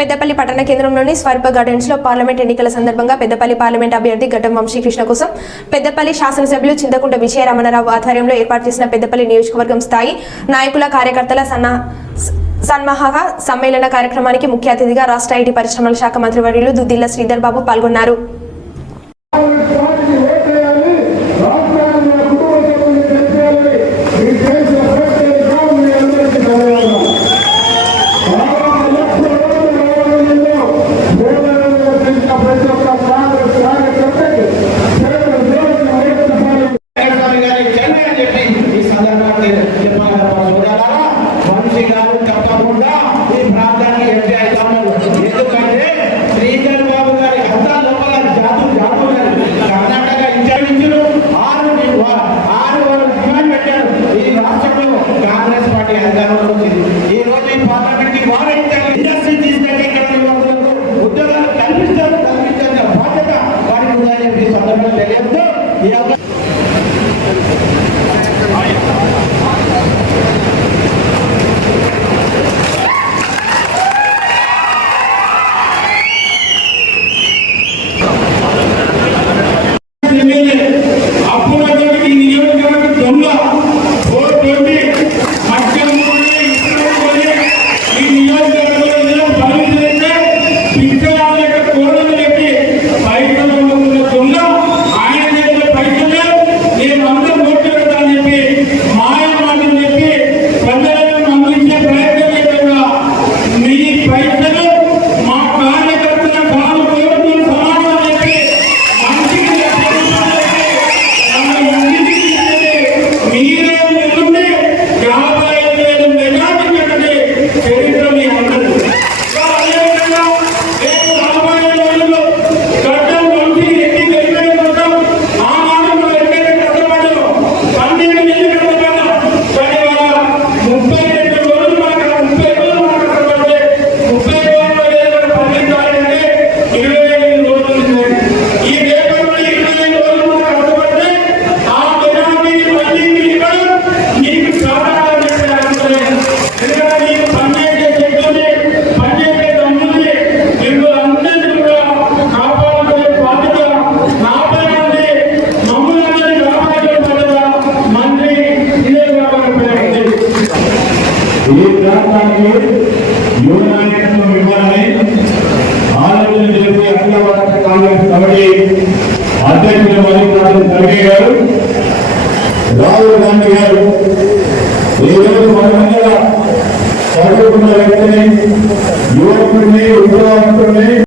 పెద్దపల్లి పట్టణ కేంద్రంలోని స్వర్ప గార్డెన్స్ లో పార్లమెంట్ ఎన్నికల సందర్భంగా పెద్దపల్లి పార్లమెంట్ అభ్యర్థి గడ్డం వంశీకృష్ణ కోసం పెద్దపల్లి శాసనసభ్యులు చింతకుంట విజయ రమణరావు ఆధ్వర్యంలో ఏర్పాటు చేసిన పెద్దపల్లి నియోజకవర్గం స్థాయి నాయకుల కార్యకర్తల సన్మాహ సమ్మేళన కార్యక్రమానికి ముఖ్య అతిథిగా రాష్ట్ర ఐటీ పరిశ్రమల శాఖ మంత్రివర్యులు దుద్దిల్ల శ్రీధర్ బాబు పాల్గొన్నారు. అధ్యక్షుడు మల్లికార్జున ఖర్గే గారు, రాహుల్ గాంధీ గారు ఈ రోజు మన మధ్య చదువుకున్న వ్యక్తిని, యువకుడిని, ఉద్యోగస్తుల్ని